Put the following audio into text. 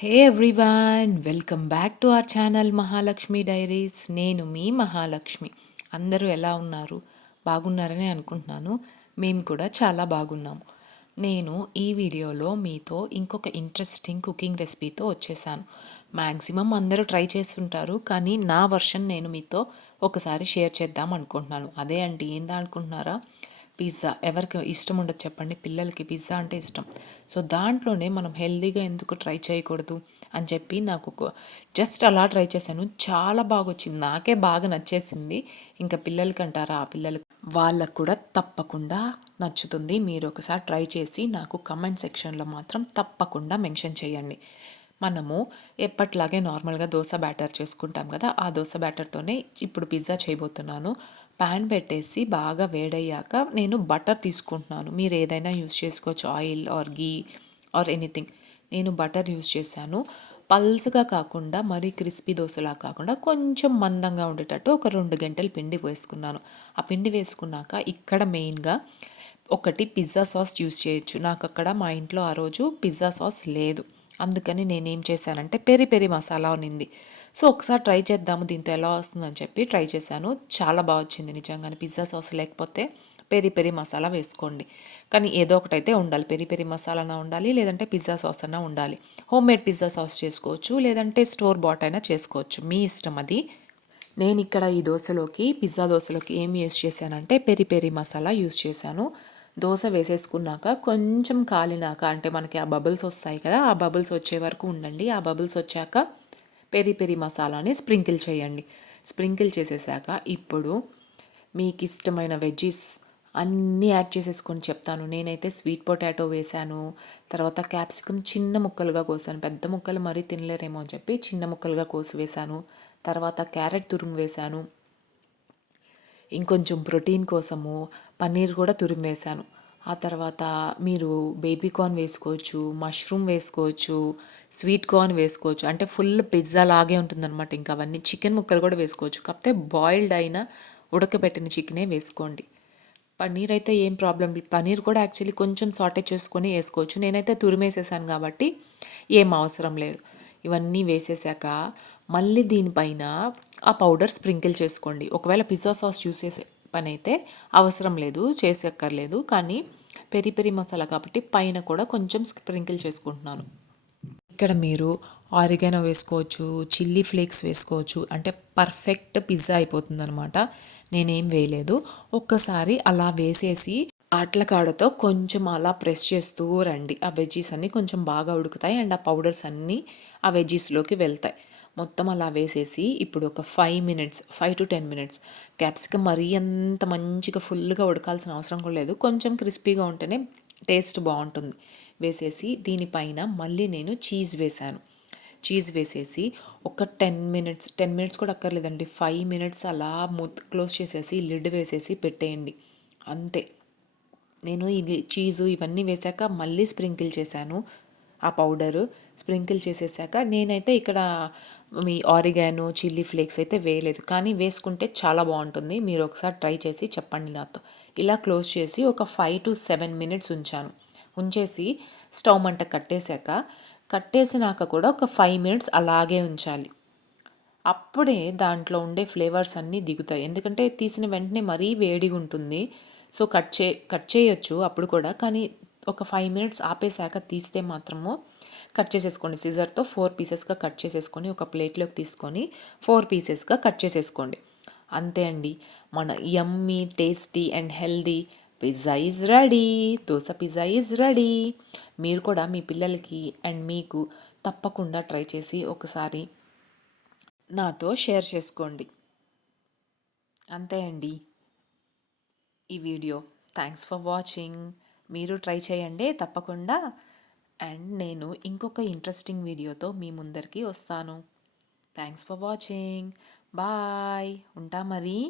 Hey everyone, welcome back to our channel Mahalakshmi diaries. నేను మీ మహాలక్ష్మి. అందరూ ఎలా ఉన్నారు? బాగున్నారని అనుకుంటున్నాను. మేము కూడా చాలా బాగున్నాము. నేను ఈ వీడియోలో మీతో ఇంకొక ఇంట్రెస్టింగ్ కుకింగ్ రెసిపీతో వచ్చేసాను. మ్యాక్సిమం అందరూ ట్రై చేస్తుంటారు, కానీ నా వర్షన్ నేను మీతో ఒకసారి షేర్ చేద్దాం అనుకుంటున్నాను. అదే అండి, ఏందా అనుకుంటున్నారా? పిజ్జా. ఎవరికి ఇష్టం ఉండదు చెప్పండి? పిల్లలకి పిజ్జా అంటే ఇష్టం. సో దాంట్లోనే మనం హెల్తీగా ఎందుకు ట్రై చేయకూడదు అని చెప్పి నాకు జస్ట్ అలా ట్రై చేశాను. చాలా బాగా వచ్చింది, నాకే బాగా నచ్చేసింది. ఇంకా పిల్లలకి అంటారా, ఆ పిల్లలకి వాళ్ళకు కూడా తప్పకుండా నచ్చుతుంది. మీరు ఒకసారి ట్రై చేసి నాకు కమెంట్ సెక్షన్లో మాత్రం తప్పకుండా మెన్షన్ చేయండి. మనము ఎప్పట్లాగే నార్మల్గా దోశ బ్యాటర్ చేసుకుంటాం కదా, ఆ దోశ బ్యాటర్తోనే ఇప్పుడు పిజ్జా చేయబోతున్నాను. ప్యాన్ పెట్టేసి బాగా వేడయ్యాక నేను బటర్ తీసుకుంటున్నాను. మీరు ఏదైనా యూస్ చేసుకోవచ్చు, oil are ghee or anything. నేను బటర్ యూస్ చేశాను. పల్స్గా కాకుండా మరీ క్రిస్పీ దోశలా కాకుండా కొంచెం మందంగా ఉండేటట్టు ఒక 2 గంటలు పిండి వేసుకున్నాను. ఆ పిండి వేసుకున్నాక ఇక్కడ మెయిన్గా ఒకటి పిజ్జా సాస్ యూస్ చేయొచ్చు. నాకు అక్కడ మా ఇంట్లో ఆ రోజు పిజ్జా సాస్ లేదు. అందుకని నేనేం చేశానంటే పెరి పెరి మసాలా ఉన్నింది. సో ఒకసారి ట్రై చేద్దాము దీంతో ఎలా వస్తుందని చెప్పి ట్రై చేశాను. చాలా బాగా వచ్చింది నిజంగానే. పిజ్జా సాస్ లేకపోతే పెరి పెరి మసాలా వేసుకోండి. కానీ ఏదో ఒకటైతే ఉండాలి. పెరి పెరి మసాలానా ఉండాలి, లేదంటే పిజ్జా సాస్ అన్నా ఉండాలి. హోమ్ మేడ్ పిజ్జా సాస్ చేసుకోవచ్చు, లేదంటే స్టోర్ బాట్ అయినా చేసుకోవచ్చు, మీ ఇష్టం అది. నేను ఇక్కడ ఈ దోశలోకి, పిజ్జా దోశలోకి ఏం యూస్ చేశానంటే పెరి పెరి మసాలా యూస్ చేశాను. దోశ వేసేసుకున్నాక కొంచెం కాలినాక, అంటే మనకి ఆ బబుల్స్ వస్తాయి కదా, ఆ బబుల్స్ వచ్చే వరకు ఉండండి. ఆ బబుల్స్ వచ్చాక పెరి పెరి మసాలాని స్ప్రింకిల్ చేయండి. స్ప్రింకిల్ చేసేసాక ఇప్పుడు మీకు ఇష్టమైన వెజ్జీస్ అన్నీ యాడ్ చేసేసుకొని చెప్తాను. నేనైతే స్వీట్ పొటాటో వేశాను, తర్వాత క్యాప్సికమ్ చిన్న ముక్కలుగా కోసాను. పెద్ద ముక్కలు మరీ తినలేరేమో అని చెప్పి చిన్న ముక్కలుగా కోసి వేశాను. తర్వాత క్యారెట్ తురుము వేశాను. ఇంకొంచెం ప్రోటీన్ కోసము పన్నీర్ కూడా తురిమి వేశాను. ఆ తర్వాత మీరు బేబీ కార్న్ వేసుకోవచ్చు, మష్రూమ్ వేసుకోవచ్చు, స్వీట్ కార్న్ వేసుకోవచ్చు. అంటే ఫుల్ పిజ్జా లాగే ఉంటుందన్నమాట. ఇంకా అవన్నీ చికెన్ ముక్కలు కూడా వేసుకోవచ్చు. కాకపోతే బాయిల్డ్ అయిన ఉడకబెట్టిన చికెనే వేసుకోండి. పన్నీర్ అయితే ఏం ప్రాబ్లం లేదు. పన్నీర్ కూడా యాక్చువల్లీ కొంచెం సాటే చేసుకొని వేసుకోవచ్చు. నేనైతే తురిమేసేసాను కాబట్టి ఏం అవసరం లేదు. ఇవన్నీ వేసేసాక మళ్ళీ దీనిపైన ఆ పౌడర్ స్ప్రింకిల్ చేసుకోండి. ఒకవేళ పిజ్జా సాస్ యూస్ చేసే పని అయితే అవసరం లేదు, చేసేక్కర్లేదు. కానీ పెరి పెరి మసాలా కాబట్టి పైన కూడా కొంచెం స్ప్రింకిల్ చేసుకుంటున్నాను. ఇక్కడ మీరు ఆరిగానో వేసుకోవచ్చు, చిల్లీ ఫ్లేక్స్ వేసుకోవచ్చు. అంటే పర్ఫెక్ట్ పిజ్జా అయిపోతుందనమాట. నేనేం వేయలేదు. ఒక్కసారి అలా వేసేసి ఆట్ల కాడతో కొంచెం అలా ప్రెస్ చేస్తూ రండి. ఆ వెజ్జీస్ అన్నీ కొంచెం బాగా ఉడుకుతాయి అండ్ ఆ పౌడర్స్ అన్నీ ఆ వెజ్జీస్లోకి వెళ్తాయి. మొత్తం అలా వేసేసి ఇప్పుడు ఒక 5 మినిట్స్, 5 to 10 మినిట్స్. క్యాప్సికమ్ మరీ అంత మంచిగా ఫుల్గా ఉడకాల్సిన అవసరం కూడా లేదు. కొంచెం క్రిస్పీగా ఉంటేనే టేస్ట్ బాగుంటుంది. వేసేసి దీనిపైన మళ్ళీ నేను చీజ్ వేశాను. చీజ్ వేసేసి ఒక 10 మినిట్స్, 10 మినిట్స్ కూడా అక్కర్లేదండి, 5 మినిట్స్ అలా మూత క్లోజ్ చేసేసి లిడ్ వేసేసి పెట్టేయండి. అంతే. నేను ఇది చీజు ఇవన్నీ వేసాక మళ్ళీ స్ప్రింకిల్ చేశాను ఆ పౌడరు. స్ప్రింకిల్ చేసేసాక నేనైతే ఇక్కడ మీ ఆరిగానో చిల్లీ ఫ్లేక్స్ అయితే వేయలేదు, కానీ వేసుకుంటే చాలా బాగుంటుంది. మీరు ఒకసారి ట్రై చేసి చెప్పండి నాతో. ఇలా క్లోజ్ చేసి ఒక 5 to 7 మినిట్స్ ఉంచాను. ఉంచేసి స్టవ్ మంట కట్టేసినాక కూడా ఒక 5 మినిట్స్ అలాగే ఉంచాలి. అప్పుడే దాంట్లో ఉండే ఫ్లేవర్స్ అన్నీ దిగుతాయి. ఎందుకంటే తీసిన వెంటనే మరీ వేడిగా ఉంటుంది. సో కట్ చేయొచ్చు అప్పుడు కూడా, కానీ ఒక 5 మినిట్స్ ఆపేసాక తీస్తే మాత్రము కట్ చేసేసుకోండి. సిజర్తో 4 పీసెస్గా కట్ చేసేసుకొని ఒక ప్లేట్లోకి తీసుకొని 4 పీసెస్గా కట్ చేసేసుకోండి. అంతే అండి, మన yummy tasty and healthy pizza is ready. Dosa pizza is ready. మీరు కూడా మీ పిల్లలకి అండ్ మీకు తప్పకుండా ట్రై చేసి ఒకసారి నాతో షేర్ చేసుకోండి. అంతే అండి ఈ వీడియో. Thanks for watching. మీరు ట్రై చేయండి తప్పకుండా. అండ్ నేను ఇంకొక ఇంట్రెస్టింగ్ వీడియోతో మీ ముందరికి వస్తాను. Thanks for watching. బాయ్. ఉంటా మరి.